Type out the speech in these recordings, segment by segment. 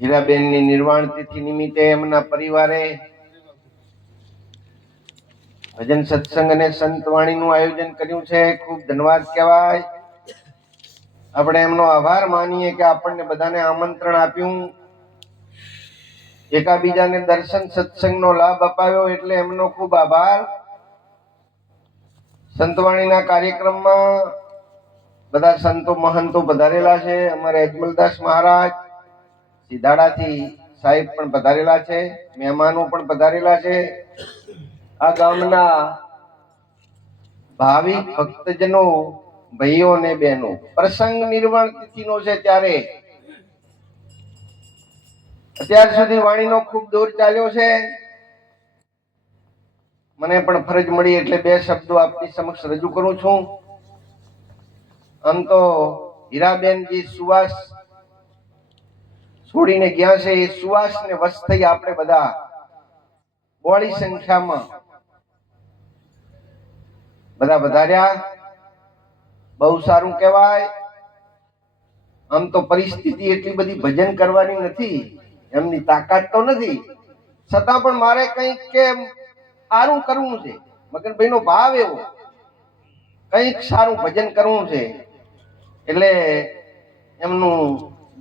હીરાબેનની નિર્વાણ તિથિ નિમિત્તે એમના પરિવારે ભજન સત્સંગ અને સંતવાણીનું આયોજન કર્યું છે. ખૂબ ધન્યવાદ કહેવાય. આપણે એમનો આભાર માનીએ કે આપણને બધાને આમંત્રણ આપ્યું, એકાબીજાને દર્શન સત્સંગનો લાભ અપાવ્યો, એટલે એમનો ખૂબ આભાર. સંતવાણીના કાર્યક્રમમાં બધા સંતો મહંતો પધારેલા છે. અમારે અજમલદાસ મહારાજ સિધાડાથી સાહેબ પણ પધારેલા છે, મહેમાનો પણ પધારેલા છે. આ ગામના ભાવિક ભક્તજનો, ભાઈઓ ને બહેનો, પ્રસંગ નિર્વાણ તિથિનો છે ત્યારે અત્યાર સુધી વાણીનો ખૂબ દોર ચાલ્યો છે. મને પણ ફરજ મળી એટલે બે શબ્દો આપની સમક્ષ રજૂ કરું છું. આમ તો હીરાબેનજી સુવાસ છોડીને ગયા છે, એ સુવાસ ને વશ થઈ આપણે બધા બોળી સંખ્યામાં બધા વધાર્યા. બહુ સારું કહેવાય. આમ તો પરિસ્થિતિ એટલી બધી ભજન કરવાની નથી, એમની તાકાત તો નથી, છતાં પણ મારે કંઈક કે સારું કરવું છે. મગનભાઈ નો ભાવ એવો, કંઈક સારું ભજન કરવું છે. એટલે એમનું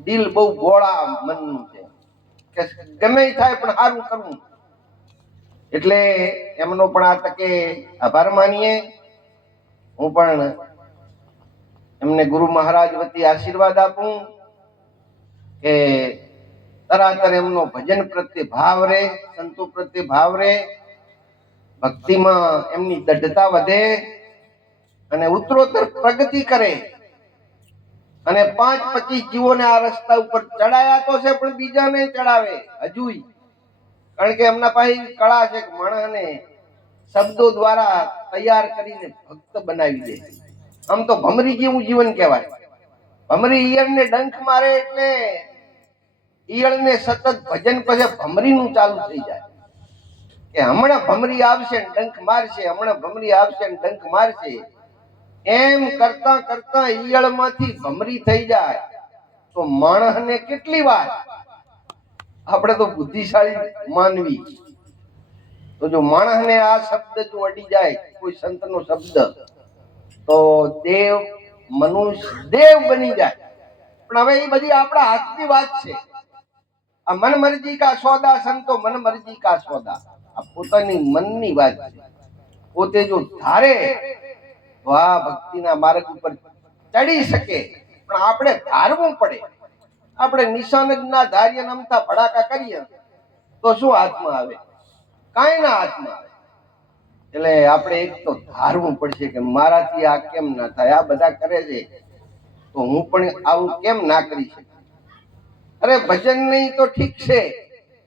દિલ બહુ ગોળા મનનું છે કે ગમે થાય પણ સારું કરવું. એટલે એમનો પણ આ તકે આભાર માનીએ. હું પણ એમને ગુરુ મહારાજ વતી આશીર્વાદ આપું કે તરાતર એમનો ભજન પ્રત્યે ભાવ રહે, સંતો પ્રત્યે ભાવ રહે, ભક્તિમાં એમની દઢતા વધે અને ઉત્તરોત્તર પ્રગતિ કરે. અને 5-25 જીવોને આ રસ્તા ઉપર ચડાયા તો છે, પણ બીજા નહીં ચડાવે હજુય. કારણ કે એમના પાસે કળા છે કે માણસને શબ્દો દ્વારા તૈયાર કરીને ભક્ત બનાવી દે. આમ તો ભમરી જેવું જીવન કહેવાય. ભમરી ઈયળને ડંખ મારે એટલે ઈયળને સતત ભજન પછી ભમરીનું ચાલુ થઈ જાય કે હમણાં ભમરી આવશે ને ડંખ મારશે, હમણાં ભમરી આવશે ને ડંખ મારશે. એમ કરતા કરતા ઈયળમાંથી ભમરી થઈ જાય તો માણસને કેટલી વાર. આપણે તો બુદ્ધિશાળી માનવી, તો જો માણસને આ શબ્દ જો અડી જાય, કોઈ સંતનો શબ્દ, તો દેવ મનુષ્ય દેવ બની જાય. પણ હવે એ બધી આપણા હાથની વાત છે. આ મન મરજી કા સોદા, સંતો મન મરજી કા સોદા, આ પોતાની મનની વાત છે. પોતે જો ધારે તો આ ભક્તિના માર્ગ ઉપર ચડી શકે, પણ આપણે ધારવું પડે. આપણે નિશાન જ ના ધારીએ, નમતા ભડાકા કરીએ તો શું હાથમાં આવે? કાંઈ ના હાથમાં આવે. એટલે આપણે એક તો ધારવું પડશે કે મારાથી આ કેમ ના થાય. આ બધા કરે છે તો હું પણ આવું કેમ ના કરી શકું? અરે ભજન નહીં તો ઠીક છે,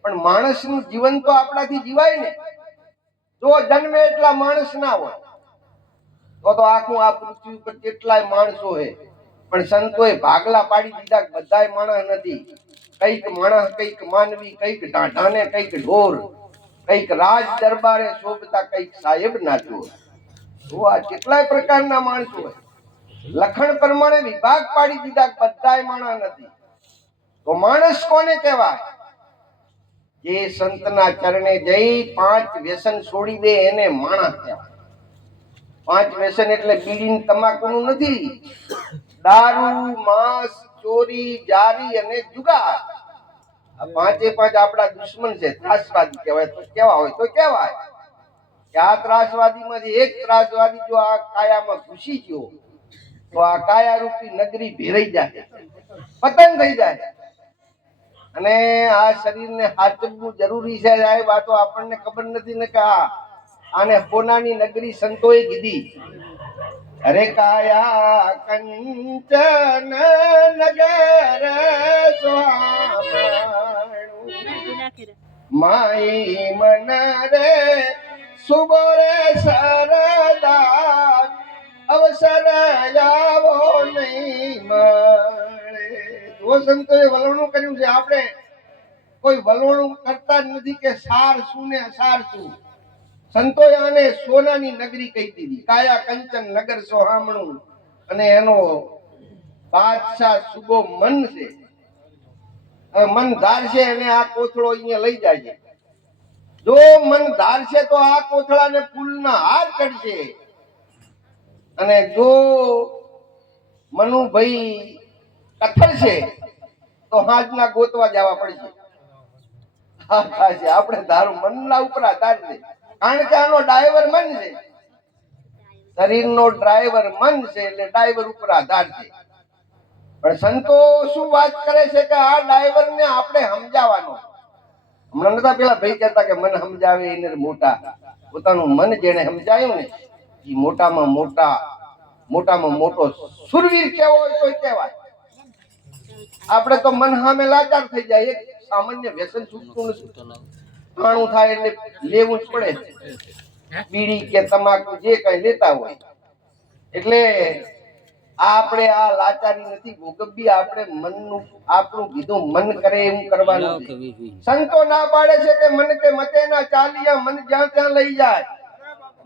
પણ માણસનું જીવન તો આપણાથી જીવાય ને. જો જન્મે એટલા માણસ ના હોય તો આખું આ પૃથ્વી ઉપર કેટલાય માણસો છે, પણ સંતોએ ભાગલા પાડી દીધા. બધાય માણસ નથી. કઈક માણસ, કઈક માનવી, કઈક ઢાઢાને, કઈક ઢોર, કઈક રાજ દરબારે શોભતા, કઈક સાહેબ ના ચોર. તો આ કેટલાય પ્રકારના માણસો હોય. લખણ પ્રમાણે વિભાગ પાડી દીધા. બધાય માણસ નથી. તો માણસ કોને કહેવાય? જે સંતના ચરણે જઈ 5 વ્યસન છોડી દે એને માણસ કહેવાય. 5 વ્યસન એટલે બીડી તમાકુનું નથી. દારૂ, માંસ, ચોરી, જારી અને જુગાર. આ 5 આપણા દુશ્મન છે. ત્રાસવાદી કહેવાય તો કેવા હોય તો કહેવાય કે આ ત્રાસવાદીમાંથી એક ત્રાસવાદી જો આ કાયામાં ઘૂસી ગયો તો આ કાયારૂપી નગરી ભેરાઈ જાય, પતન થઈ જાય. અને આ શરીરને હાચવવું જરૂરી છે. આ વાતો આપણને ખબર નથી ને કે આને સોનાની નગરી સંતોએ કીધી. અરે કાયા કંચન નગર સ્વામણું, માઈ મન રે સુબોરે સરદાર, અવસર આવો નહીં મળે. જો સંતોએ વલણું કર્યું છે. આપણે કોઈ વલણું કરતા જ નથી કે સાર શું ને અસાર શું. સંતોએ આને સોનાની નગરી કહી દીધી. કાયા કંચન નગર સોહામણું. અને એનો બાદશાહ સુબો મન છે. મન ધારશે અને આ કોથળો અહીંયા લઈ જાય છે. જો મન ધારશે તો આ કોથળાને ફૂલના હાર ચડશે, અને જો મનુભાઈ કથળશે તો હાજના ગોતવા જવા પડશે. હા થશે. આપણે ધારું મનના ઉપર આધાર છે, કારણ કે આનો ડ્રાઈવર મન છે. શરીરનો ડ્રાઈવર મન છે, એટલે ડ્રાઈવર ઉપર આધાર છે. પણ સંતો શું વાત કરે છે કે આ ડ્રાઈવર ને આપણે સમજાવવાનો. હમણાં નતા પેલા ભાઈ કહેતા કે મન સમજાવે એને મોટા. પોતાનું મન જેને સમજાયું ને એ મોટામાં મોટો સુરવીર કેવો હોય તો કહેવાય. આપણે તો મન સામે લાચાર થઈ જાય. એક સામાન્ય વ્યસન છૂટતું નથી. ખાણું થાય એટલે લેવું જ પડે. બીડી કે તમાકુ જે કઈ લેતા હોય એટલે આપણે આ લાચારી નથી ભોગવવી. આપણે મનનું આપણું કીધું મન કરે એવું કરવાનું છે. સંતો ના પાડે છે કે મન કે મતે ના ચાલિયા, મન જ્યાં ત્યાં લઈ જાય.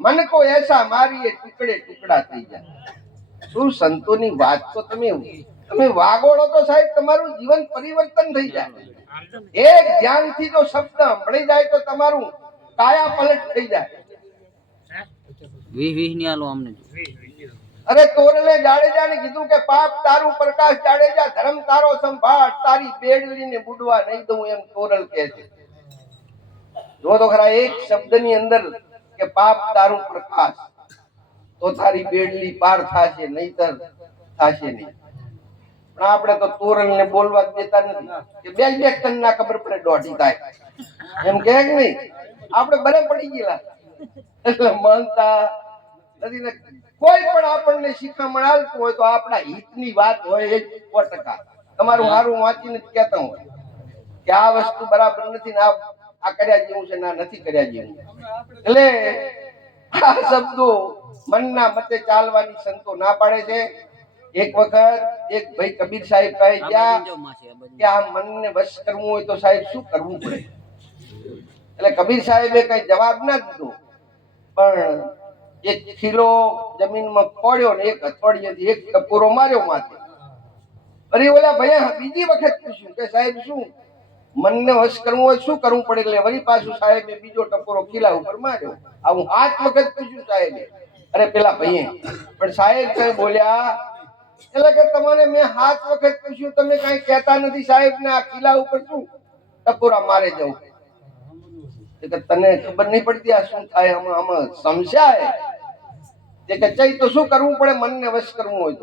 મન કો એસા મારીએ ટુકડે ટુકડા થઈ જાય. શું સંતોની વાત તો તમે વાગોળો તો સાહેબ તમારું જીવન પરિવર્તન થઈ જાય. એક ધ્યાનથી જો શબ્દ મળી જાય તો તમારું કાયા પલટ થઈ જાય. અરે તોરલે જાડેજાને કીધું કે પાપ તારું પ્રકાશ જાડેજા, ધર્મ તારો સંભાળ, તારી બેડલીને બુડવા નહીં દઉં, એમ તોરલ કહે છે. જો તો ખરા એક શબ્દની અંદર કે પાપ તારું પ્રકાશ, તો તારી બેડલી પાર થશે, નહીતર થશે નહીં. પણ આપણે તો તોરલને બોલવા દેતા નથી કે બે કન્ના ખબર પડે દોઢી થાય એમ કે નહીં. આપણે બરે પડી ગયેલા એટલે માનતા નથી ને. કોઈ પણ આપણને શિખામણ આવતું હોય તો આપણા હિતની વાત હોય એ 100%. તમારું સારું વાંચીને જ કહેતા હોય કે આ વસ્તુ બરાબર નથી ને આ કર્યા જેવું છે ને આ નથી કર્યા જેવું. એટલે આ શબ્દો મનના મતે ચાલવાની સંતો ના પાડે છે. એક વખત એક ભાઈ કબીર સાહેબ કહે ગયા કે આ મનને વશ કરવું હોય તો સાહેબ શું કરવું પડે? એટલે કબીર સાહેબે કઈ જવાબ ના દીધો, પણ એક ખીલો જમીનમાં પડ્યો ને એક હથોડીએથી એક ટપોરો માર્યો માથે. વળી ઓલા ભાઈ બીજી વખત પૂછ્યું કે સાહેબ શું મનને વશ કરવું હોય શું કરવું પડે? એટલે વળી પાછું સાહેબે બીજો ટપોરો ખીલા ઉપર માર્યો. આવું 8 વખત પૂછ્યું સાહેબે. અરે પેલા ભાઈએ પણ સાહેબ કઈ બોલ્યા એટલે કે તમને મેં 7 વખત પૂછ્યું, તમે કઈ કહેતા નથી સાહેબ ને આ ખીલા ઉપર શું ટપોરા મારે જવું? કે તને ખબર નહીં પડતી આ શું થાય? આમાં સમજાય કે ચઈ તો શું કરવું પડે મનને વશ કરવું હોય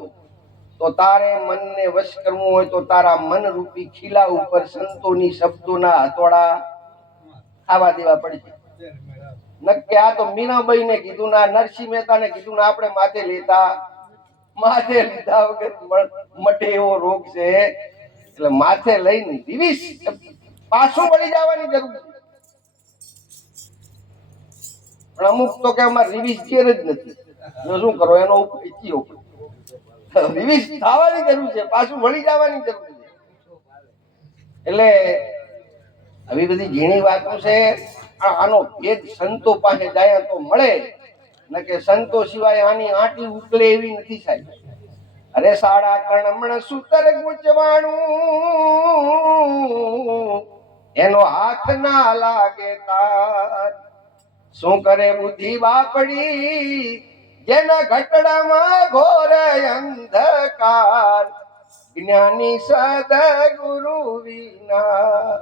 તો તારે મનને વશ કરવું હોય તો તારા મન રૂપી ખીલા ઉપર સંતોની શબ્દોના હથોડા ખાવા દેવા પડશે. નક્કી આ તો મીરાબાઈ ને કીધું ના નરસિંહ મહેતા ને કીધું ના આપણે માથે લીધા વગર મટે એવો રોગ છે. એટલે માથે લઈને દિવીસ પાછું વળી જવાની જરૂર છે. પણ અમુક તો કે અમારે રિવીઝ ચેર જ નથી. શું કરો એનો ઉપાય રિવીઝ થવાની જરૂર છે, પાછું વળી જવાની જરૂર છે. એટલે આવી બધી ઝીણી વાતો છે. આનો ભેદ સંતો પાસે જાય તો મળે ને કે સંતો સિવાય આની આટી ઉકલે એવી નથી સાહેબ. અરે સાડા કણમણ સૂતર ગુચવાણું એનો હાથ ના લાગે તાર. શું કરે બુદ્ધિ બાપડી જેના ઘટડામાં ઘોર અંધકાર. જ્ઞાની સદગુરુ વિના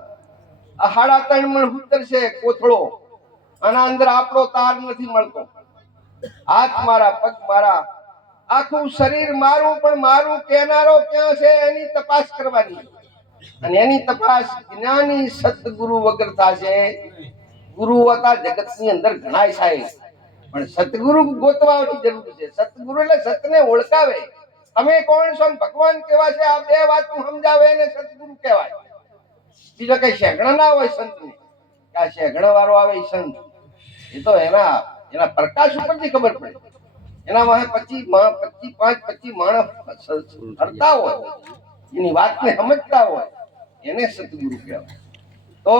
આ 3.5 મણ ઉતરશે કોથળો, આના અંદર આપણો તાર નથી મળતો. હાથ મારા, પગ મારા, આખું શરીર મારું, પણ મારું કેનારો ક્યાં છે એની તપાસ કરવાની. અને એની તપાસ જ્ઞાની સદગુરુ વગર થશે. ગુરુ હતા જગતની અંદર ઘણાય સાહેબ, પણ સતગુરુ ગોતવાની જરૂર છે. સતગુરુ એટલે સતને ઓળખાવે. તમે કોણ છો ભગવાન કેવા છે આ બે વાતો સમજાવે એને સતગુરુ કહેવાય. બીજો કઈ શેગણા ના હોય સંત ને આ શેગણા વાળો આવે એ સંત. એ તો એના પ્રકાશ ઉપરથી ખબર પડે. એના વાહે 25 માણસ ફરતા હોય, એની વાતને સમજતા હોય, એને સતગુરુ કહેવાય. તો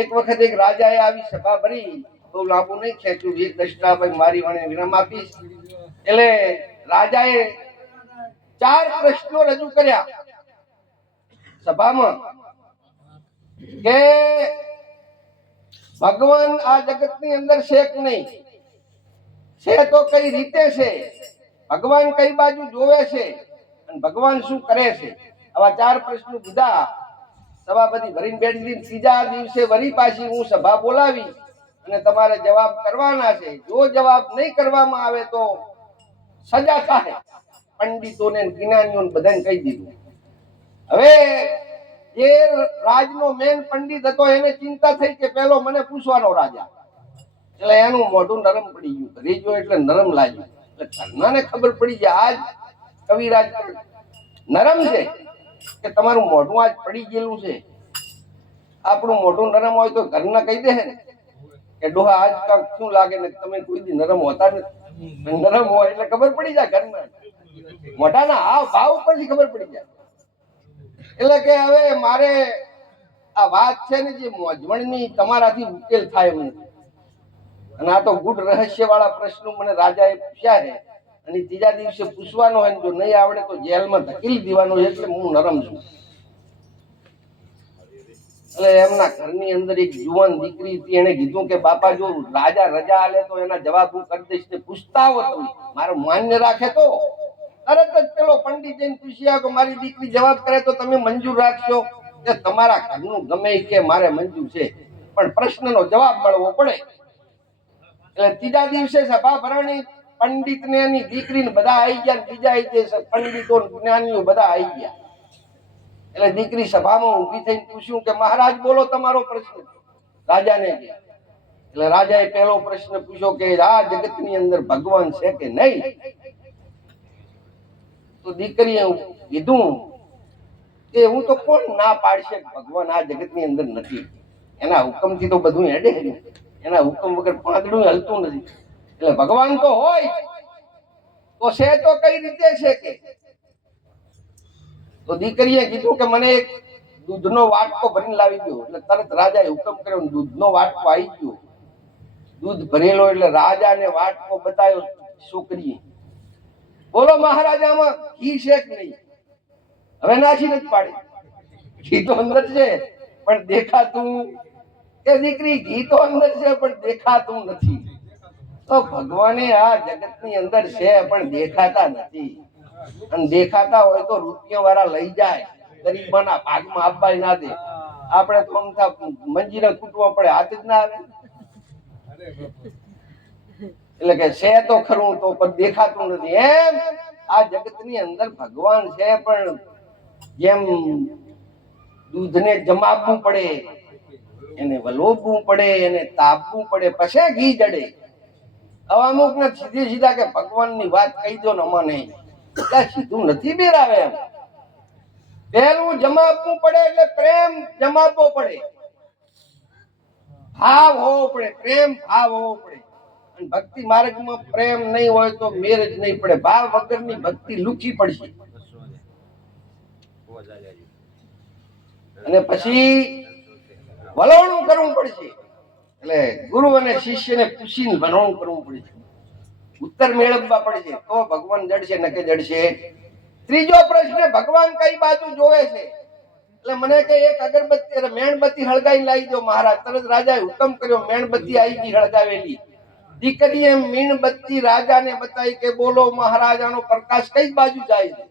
એક વખત એક રાજાએ આવી સભા ભરી, બહુ લાંબુ નહીં ખેંચ્યું, એક દશરાભાઈ મારી વાણે વિરામ આપીશ. એટલે રાજાએ 4 પ્રશ્નો રજૂ કર્યા સભામાં. કે ભગવાન આ જગતની અંદર છે કે નહીં, છે તો કઈ રીતે છે, ભગવાન કઈ બાજુ જોવે છે અને ભગવાન શું કરે છે? આવા 4 પ્રશ્નો કીધા. સભાપતિ ભરીને બેઠી હતી. ત્રીજા દિવસે વરી પાછી હું સભા બોલાવી અને તમારે જવાબ કરવાના છે. જો જવાબ નહીં કરવામાં આવે તો સજા થાય. પંડિતોને જ્ઞાનીઓને બધાને કહી દીધું. હવે જે રાજનો મેન પંડિત હતો એને ચિંતા થઈ કે પેલો મને પૂછવાનો રાજા, એટલે એનું મોઢું નરમ પડી ગયું. ઘરે ગયો એટલે નરમ લાગ્યું. એટલે ઘરનાને ખબર પડી જાય આજ કવિરાજ નરમ છે કે તમારું મોઢું આજ પડી ગયેલું છે. આપણું મોઢું નરમ હોય તો ઘરના કહી દે ને કે ડોહા આજ કાંક શું લાગે ને તમે કોઈ દી નરમ હોતા નથી. નરમ હોય એટલે ખબર પડી જાય ઘરના મોઢાના હાવ ભાવ ઉપરથી ખબર પડી જાય. એટલે કે હવે મારે આ વાત છે ને જે મોજવણની તમારાથી ઉકેલ થાય એમ નથી. અને આ તો ગુડ રહસ્ય વાળા પ્રશ્નો મને રાજાએ પૂછ્યા છે અને ત્રીજા દિવસે પૂછવાનો હોય, જો નહીં આવડે તો જેલમાં ધકેલી દેવાનો છે. એટલે હું નરમ છું. એટલે એમના ઘરની અંદર એક જુવાન દીકરી હતી. એને કીધું કે બાપા જો રાજા રજા આલે તો એના જવાબ હું કરી દઈશ. ને પૂછતા આવો તમે, મારો માન્ય રાખે તો તરત જ પેલો પંડિત જઈને પૂછ્યા કે મારી દીકરી જવાબ કરે તો તમે મંજૂર રાખશો? કે તમારા ઘરનું ગમે કે મારે મંજૂર છે, પણ પ્રશ્નનો જવાબ મળવો પડે. એટલે ત્રીજા દિવસે સભા ભરાણી. પંડિત ને એની દીકરીને બધા આવી ગયા. બીજા પંડિતો જ્ઞાનીઓ બધા આવી ગયા. એટલે દીકરી સભામાં ઊભી થઈને પૂછ્યું કે મહારાજ બોલો તમારો પ્રશ્ન. રાજાને એટલે રાજાએ પહેલો પ્રશ્ન પૂછ્યો કે આ જગતની અંદર ભગવાન છે કે નહીં? તો દીકરીએ કીધું કે હું તો કોણ ના પાડશે ભગવાન આ જગતની અંદર નથી. એના હુકમથી તો બધું હેડે. એના હુકમ વગર પાંદડું હલતું નથી. એટલે ભગવાન તો હોય તો છે તો કઈ રીતે છે કે? તો દીકરીએ કીધું કે મને એક દૂધનો વાટકો ભરીને લાવી દો. એટલે તરત રાજાએ હુકમ કર્યો. દૂધનો વાટકો આવી ગયો. દૂધ ભરેલો એટલે રાજાને વાટકો બતાવ્યો છોકરીએ. બોલો મહારાજામાં ઘી છે કે નહીં? હવે નાસી નથી પાડી. ઘી તો અંદર છે પણ દેખાતું. કે દીકરી ઘી તો અંદર છે પણ દેખાતું નથી. તો ભગવાને આ જગતની અંદર છે પણ દેખાતા નથી. અને દેખાતા હોય તો રૂપિયા વાળા લઈ જાય, ગરીબોના ભાગમાં આપવા ના દે. આપણે તો અમથા મંજીને કૂટવા પડે, હાથ જ ના આવે. એટલે કે છે તો ખરું તો પણ દેખાતું નથી. એમ આ જગતની અંદર ભગવાન છે પણ જેમ દૂધને જમાવવું પડે, એને વલોવવું પડે, એને તાપવું પડે, પછી ઘી જડે. હવે અમુક ને સીધા કે ભગવાનની વાત કહી દો ને અમા નહીં. સીધું નથી બેરાવે. એમ પહેલું જમાવવું પડે એટલે પ્રેમ જમાવવો પડે, ભાવ હોવો પડે, પ્રેમ ભાવ હોવો પડે. અને ભક્તિ માર્ગમાં પ્રેમ નહીં હોય તો મેર જ નહીં પડે. ભાવ વગરની ભક્તિ લુચી પડશે. અને પછી વલોણું કરવું પડશે. એટલે ગુરુ અને શિષ્યને પૂછીને વલોણું કરવું પડશે. ઉત્તર મેળવવા પડશે તો ભગવાન જડશે નકે જડશે. ત્રીજો પ્રશ્ન ભગવાન કઈ બાજુ જોવે છે? એટલે મને કે એક અગરબત્તી મેણબત્તી હળગાઈ લાવી દો મહારાજ. તરત રાજાએ હુકમ કર્યો. મેણબત્તી આવી ગઈ હળગાવેલી. દીકરીએ મીણબત્તી રાજાને બતાવી કે બોલો મહારાજાનો પ્રકાશ કઈ બાજુ જાય છે?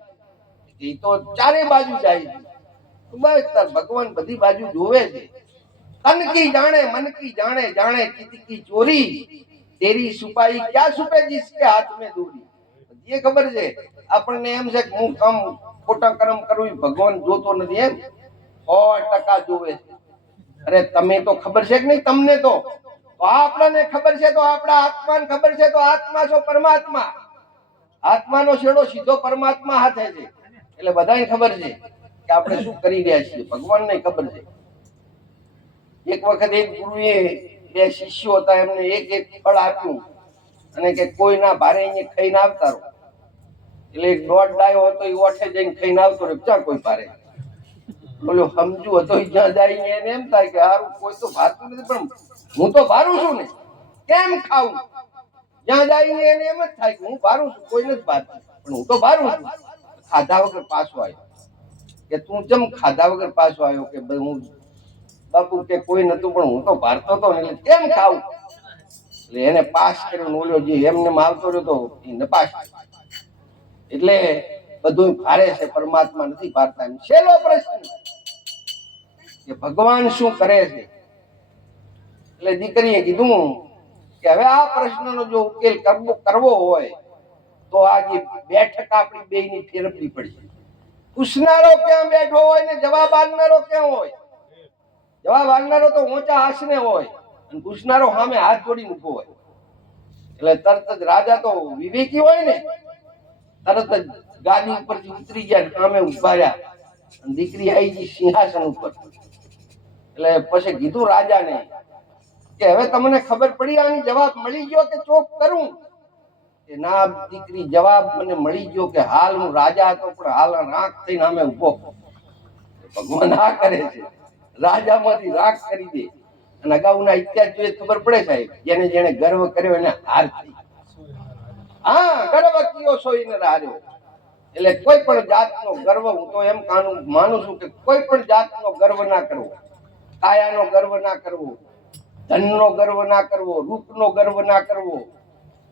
એ તો ચારે બાજુ જાય છે. બસ ભગવાન બધી બાજુ જોવે છે. તન કી જાણે મન કી જાણે, જાણે ચિત્ત કી ચોરી, તેરી છુપાઈ ક્યાં છુપે જિસકે હાથ में दूरी. એ ખબર છે આપણને. એમ છે કે હું કામ ખોટા કર્મ કરું ભગવાન જોતો નથી. એમ 100% જોવે છે. અરે તમે તો ખબર છે કે નહીં? તમને તો આપણને ખબર છે તો આપણા આત્માને ખબર છે તો આત્મા છો પરમાત્મા. આત્માનો છેડો સીધો પરમાત્મા હાથે છે. એટલે બધાને ખબર છે કે આપણે શું કરી રહ્યા છીએ. ભગવાનને ખબર છે. એક વખત એક ગુરુએ 2 શિષ્યો હતા. એમને એક એક ફળ આપ્યું અને કે કોઈ ના ભારે અહીંયા ખાઈને આવતા રહો. એટલે એક દોઢ ડાયો હતો એ ઓઠે જઈને ખાઈને આવતો રહ્યો. ક્યાં કોઈ ભારે? બોલો સમજુ હતો જ્યાં જાય એને એમ થાય કે હારું કોઈ તો ભાતું નથી પણ હું તો ભારું છું ને, કેમ ખાવું? જ્યાં જાય એને એમ જ થાય કે હું ભારું છું, કોઈ નથી ભાતું પણ હું તો ભારું છું. ખાધા વગર પાછો આવ્યો. કે તું કેમ ખાધા વગર પાછો આવ્યો? કે હું બાપુ કે કોઈ નતું, પણ હું તો ભારતો હતો ને એટલે કેમ ખાવું. એટલે એને પાસ કર્યો, ઓલ્યો જે એમને આવતો રહ્યો તો એ નપાસ. એટલે બધું ભારે છે, પરમાત્મા નથી ભારતા. એમ છેલ્લો પ્રશ્ન કે ભગવાન શું કરે છે. એટલે દીકરીએ કીધું કે હવે આ પ્રશ્નનો જો ઉકેલ કરવો હોય તો આ જે બેઠક આપણી બેયની ફેરવવી પડશે. પૂછનારો ક્યાં બેઠો હોય ને જવાબ આપનારો ક્યાં હોય. જવાબ આપનારો તો ઊંચા આસને હોય અને પૂછનારો સામે હાથ જોડીને ઊભો હોય. એટલે તરત જ રાજા તો વિવેકી હોય ને, તરત જ ગાદી ઉપરથી ઉતરી ગયા, સામે ઉભા રહ્યા અને દીકરી આવી ગઈ સિંહાસન ઉપર. એટલે પછી કીધું રાજાને કે હવે તમને ખબર પડી, આની જવાબ મળી ગયો કે ચોક કરું. કે ના દીકરી, જવાબ મને મળી ગયો કે હાલ હું રાજા હતો પણ હાલ રાખ થઈને સામે ઉભો. ભગવાન આ કરે છે, રાજામાંથી રાખ કરી દે. અને અગાઉના ઇતિહાસ જોઈએ ખબર પડે સાહેબ, જેને જેને ગર્વ કર્યો એને હાર થઈ. હા, ગર્વ કયો છો એને હાર્યો. એટલે કોઈ પણ જાતનો ગર્વ, હું તો એમ માનું છું કે કોઈ પણ જાતનો ગર્વ ના કરવો. કાયાનો ગર્વ ના કરવો, ધનનો ગર્વ ના કરવો, રૂપનો ગર્વ ના કરવો,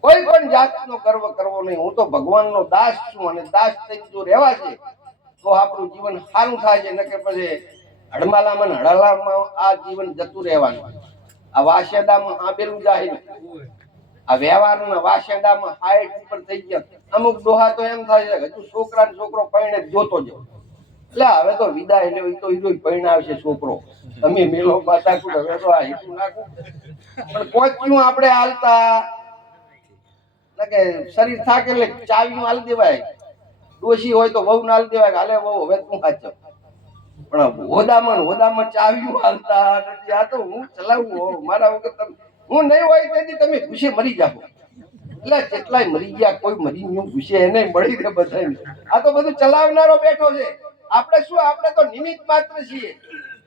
કોઈ પણ જાતનો ગર્વ કરવો નહીં. હું તો ભગવાનનો દાસ છું અને દાસ થઈ જો રહેવા છે તો આપણું જીવન સારું થાય છે. નકે પછી હડમાલામાં હડાલામાં આ જીવન જતું રહેવાનું. આ વાસેડામાં આબેલું જાય, આ વ્યવહારના વાસેડામાં 60 ઉપર થઈ ગયા. અમુક ડોહા તો એમ થાય છે હજુ છોકરા ને છોકરો પરણે જોતો જ. એટલે હવે તો વિદાય લ્યો, એ તો ઈદો પરણાવશે છોકરો. તમે મેલો પાછા હવે તો આ હીટું નાખું. પણ પહોંચ્યું આપણે હાલતા કે શરીર થાકે એટલે ચાવી હાલ દેવાય. ડોશી હોય તો વહુ ના હાલ દેવાય, હાલે વહુ હવે તું સાચો. પણ હોદામાં ચાવ્યું હાલતા નથી. આ તો હું ચલાવું, મારા વગર હું નહીં હોય તેથી તમે ભૂસે મરી જાઓ. એટલે કેટલાય મરી ગયા, કોઈ મરી ગયું ભૂસે એને મળી દે બધાને. આ તો બધું ચલાવનારો બેઠો છે. આપણે શું, આપણે તો નિમિત્ત માત્ર છીએ.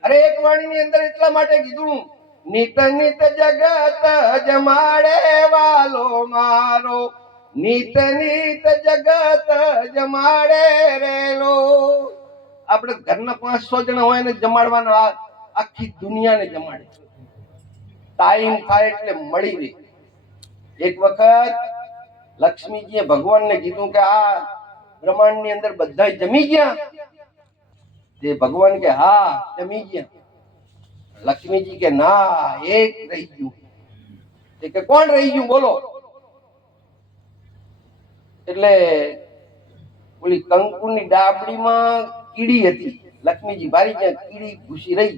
અરે એક વાણીની અંદર એટલા માટે કીધું, નિત નિત જગત જમાડે વાલો મારો, નિત નિત જગત જમાડે રેલો. આપણે ઘરના 500 જણા હોય ને જમાડવાના, આખી દુનિયાને જમાડે. ટાઈમ થાય એટલે મળી રહે. એક વખત લક્ષ્મીજીએ ભગવાનને કીધું કે આ બ્રહ્માંડની અંદર બધા જમી ગયા. તે ભગવાન કે હા જમી ગયા. લક્ષ્મીજી કે ના, એક રહી ગયું. તે કે કોણ રહી ગયું બોલો. એટલે ઓલી કંકુની ડાબડીમાં કીડી હતી. લક્ષ્મીજી ભારી ગયા, કીડી ઘૂસી રહી.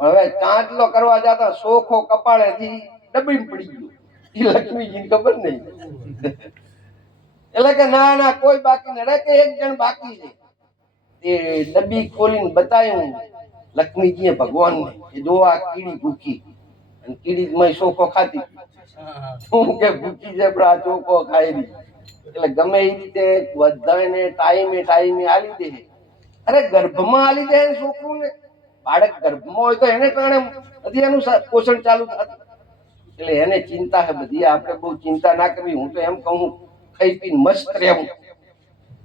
પણ હવે ચાંદલો કરવા જતા સોખો કપાળેથી ડબી પડી ગયો. એ લક્ષ્મીજીને ખબર નહીં. એટલે કે ના ના કોઈ બાકી નહીં, કે એક જણ બાકી છે. એ ડબ્બી ખોલીને બતાવ્યું લક્ષ્મીજીએ ભગવાનને કે જો આ કીડી ભૂખી, અને કીડી ચોખો ખાતી. શું કે ભૂખી છે પણ આ ચોખો ખાઈ રહી. એટલે ગમે એ રીતે બધાને ટાઈમે આલી દે. અરે ગર્ભમાં આલી દે છોકરું ને. બાળક ગર્ભમાં હોય તો એને કારણે હજી એનું પોષણ ચાલુ થતું. એટલે એને ચિંતા છે બધી. આપણે બહુ ચિંતા ના કરવી. હું તો એમ કહું ખાઈ પીને મસ્ત રહેવું.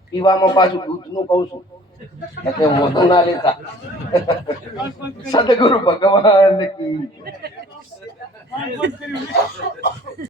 પીવામાં પાછું દૂધનું કહું છું, મોઢું ના લેતા. સદગુરુ ભગવાન કી